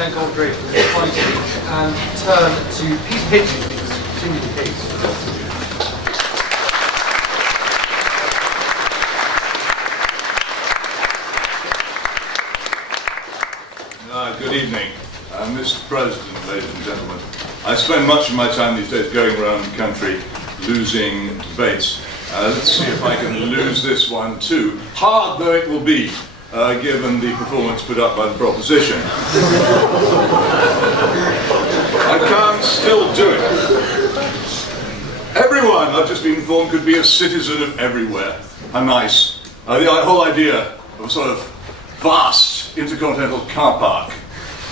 thank Andre for his fine speech and turn to Pete Hitchens to continue the case. Good evening, Mr. President, ladies and gentlemen. I spend much of my time these days going around the country losing debates. Let's see if I can lose this one too, hard though it will be, given the performance put up by the proposition. I can still do it. Everyone, I've just been informed, could be a citizen of everywhere. How nice. The whole idea of a sort of vast intercontinental car park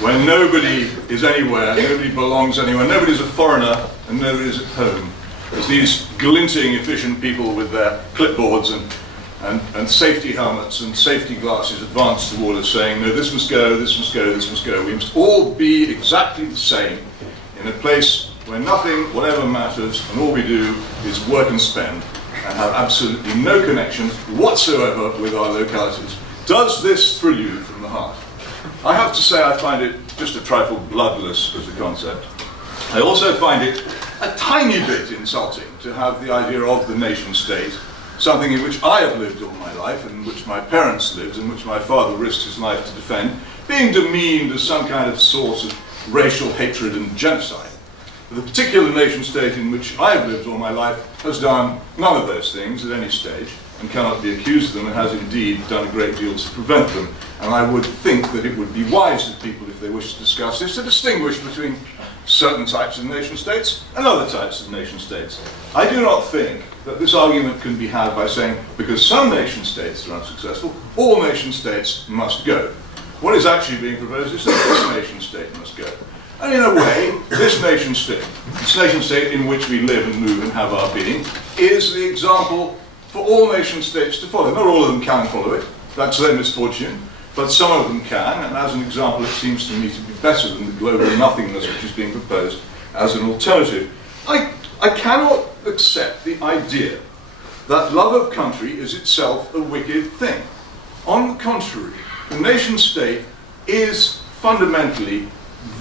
where nobody is anywhere, nobody belongs anywhere, nobody's a foreigner and nobody's at home. There's these glinting, efficient people with their clipboards and safety helmets and safety glasses advance toward us saying, no, this must go, this must go, this must go. We must all be exactly the same in a place where nothing, whatever matters, and all we do is work and spend and have absolutely no connection whatsoever with our localities. Does this thrill you from the heart? I have to say I find it just a trifle bloodless as a concept. I also find it a tiny bit insulting to have the idea of the nation state, something in which I have lived all my life, and in which my parents lived, and which my father risked his life to defend, being demeaned as some kind of source of racial hatred and genocide. The particular nation state in which I have lived all my life has done none of those things at any stage, and cannot be accused of them, and has indeed done a great deal to prevent them. And I would think that it would be wise of people, if they wish to discuss this, to distinguish between certain types of nation states and other types of nation states. I do not think that this argument can be had by saying, because some nation states are unsuccessful, all nation states must go. What is actually being proposed is that this nation state must go. And in a way, this nation state in which we live and move and have our being, is the example for all nation states to follow. Not all of them can follow it, that's their misfortune, but some of them can, and as an example it seems to me to be better than the global nothingness which is being proposed as an alternative. I cannot accept the idea that love of country is itself a wicked thing. On the contrary, the nation state is fundamentally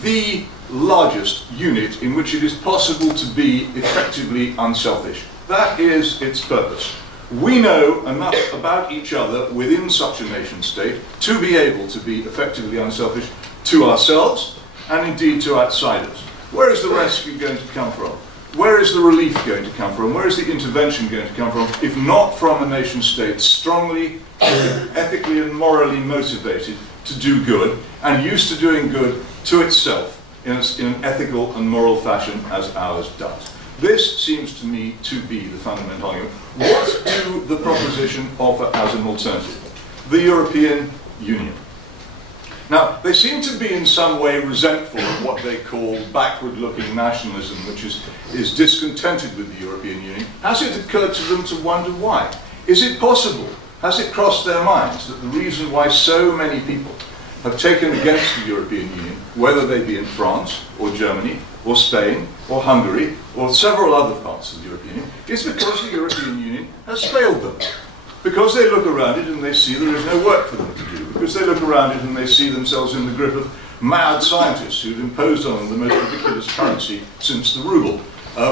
the largest unit in which it is possible to be effectively unselfish. That is its purpose. We know enough about each other within such a nation state to be able to be effectively unselfish to ourselves and indeed to outsiders. Where is the rescue going to come from? Where is the relief going to come from? Where is the intervention going to come from, if not from a nation state strongly, ethically and morally motivated to do good, and used to doing good to itself in an ethical and moral fashion as ours does? This seems to me to be the fundamental argument. What do the proposition offer as an alternative? The European Union. Now, they seem to be in some way resentful of what they call backward-looking nationalism, which is discontented with the European Union. Has it occurred to them to wonder why? Is it possible? Has it crossed their minds that the reason why so many people have taken against the European Union, whether they be in France or Germany or Spain or Hungary or several other parts of the European Union, is because the European Union has failed them. Because they look around it and they see there is no work for them to do. Because they look around it and they see themselves in the grip of mad scientists who've imposed on them the most ridiculous currency since the ruble,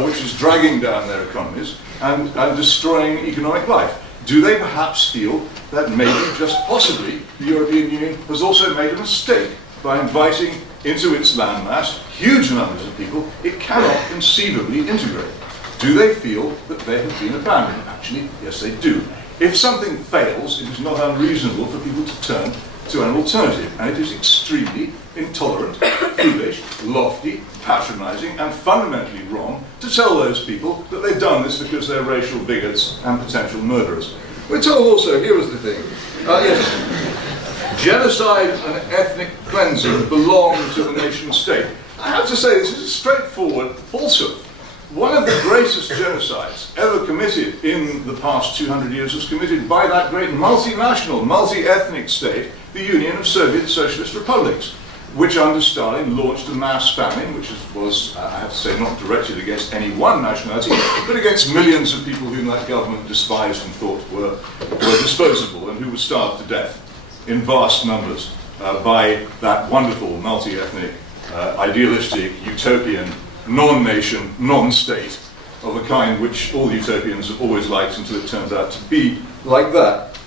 which is dragging down their economies and destroying economic life. Do they perhaps feel that maybe, just possibly, the European Union has also made a mistake by inviting into its landmass huge numbers of people it cannot conceivably integrate? Do they feel that they have been abandoned? Actually, yes they do. If something fails, it is not unreasonable for people to turn to an alternative, and it is extremely intolerant, foolish, lofty, patronising, and fundamentally wrong to tell those people that they've done this because they're racial bigots and potential murderers. We're told also, here was the thing, yes, genocide and ethnic cleansing belong to the nation state. I have to say, this is a straightforward falsehood. One of the greatest genocides ever committed in the past 200 years was committed by that great multinational, multi-ethnic state, the Union of Soviet Socialist Republics, which under Stalin launched a mass famine, which was, I have to say, not directed against any one nationality, but against millions of people whom that government despised and thought were disposable and who were starved to death in vast numbers. by that wonderful multi-ethnic, idealistic, utopian, non-nation, non-state of a kind which all utopians have always liked until it turns out to be like that.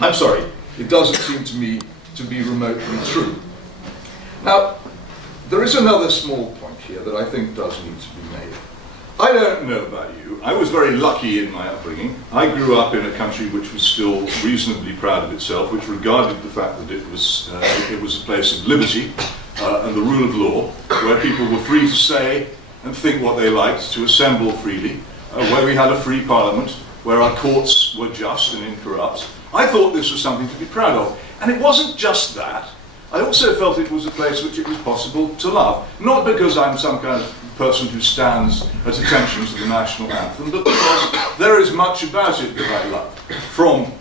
I'm sorry, it doesn't seem to me to be remotely true. Now, there is another small point here that I think does need to be made. I don't know about you. I was very lucky in my upbringing. I grew up in a country which was still reasonably proud of itself, which regarded the fact that it was a place of liberty and the rule of law, where people were free to say and think what they liked, to assemble freely, where we had a free parliament, where our courts were just and incorrupt. I thought this was something to be proud of. And it wasn't just that. I also felt it was a place which it was possible to love. Not because I'm some kind of person who stands at attention to the national anthem, but because there is much about it that I love. From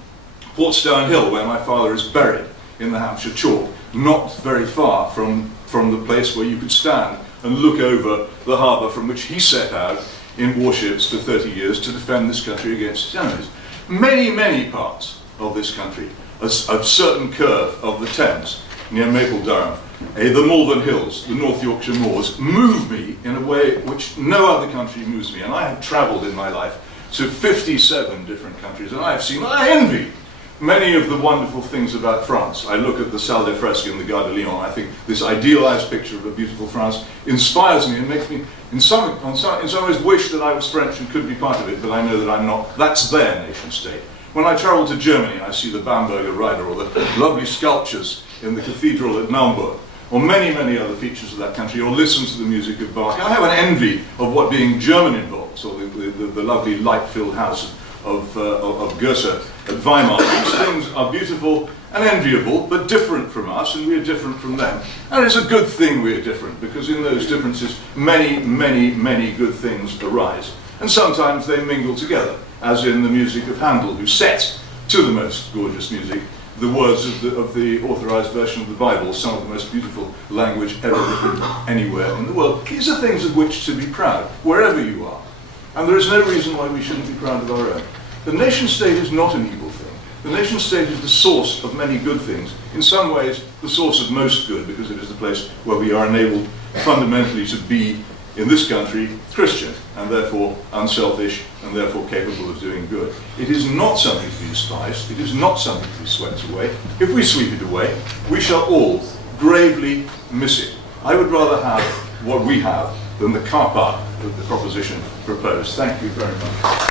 Portstown Hill, where my father is buried in the Hampshire chalk, not very far from the place where you could stand and look over the harbour from which he set out in warships for 30 years to defend this country against its enemies. Many, many parts of this country, a certain curve of the Thames, near Maple Durham, the Malvern Hills, the North Yorkshire Moors, move me in a way which no other country moves me. And I have travelled in my life to 57 different countries, and I have seen, I envy many of the wonderful things about France. I look at the Salle des Fresques in the Gare de Lyon. I think this idealized picture of a beautiful France inspires me and makes me, in some ways, wish that I was French and could be part of it, but I know that I'm not. That's their nation state. When I travel to Germany, I see the Bamberger Rider or the lovely sculptures in the cathedral at Naumburg, or many, many other features of that country, or listen to the music of Bach. I have an envy of what being German involves, or the lovely light-filled house of Goethe at Weimar. These things are beautiful and enviable, but different from us, and we are different from them. And it's a good thing we are different, because in those differences, many, many, many good things arise. And sometimes they mingle together, as in the music of Handel, who set to the most gorgeous music the words of the authorized version of the Bible, some of the most beautiful language ever written anywhere in the world. These are things of which to be proud, wherever you are. And there is no reason why we shouldn't be proud of our own. The nation state is not an evil thing. The nation state is the source of many good things. In some ways, the source of most good, because it is the place where we are enabled fundamentally to be, in this country, Christian, and therefore unselfish, and therefore capable of doing good. It is not something to be despised. It is not something to be swept away. If we sweep it away, we shall all gravely miss it. I would rather have what we have than the car park that the proposition proposed. Thank you very much.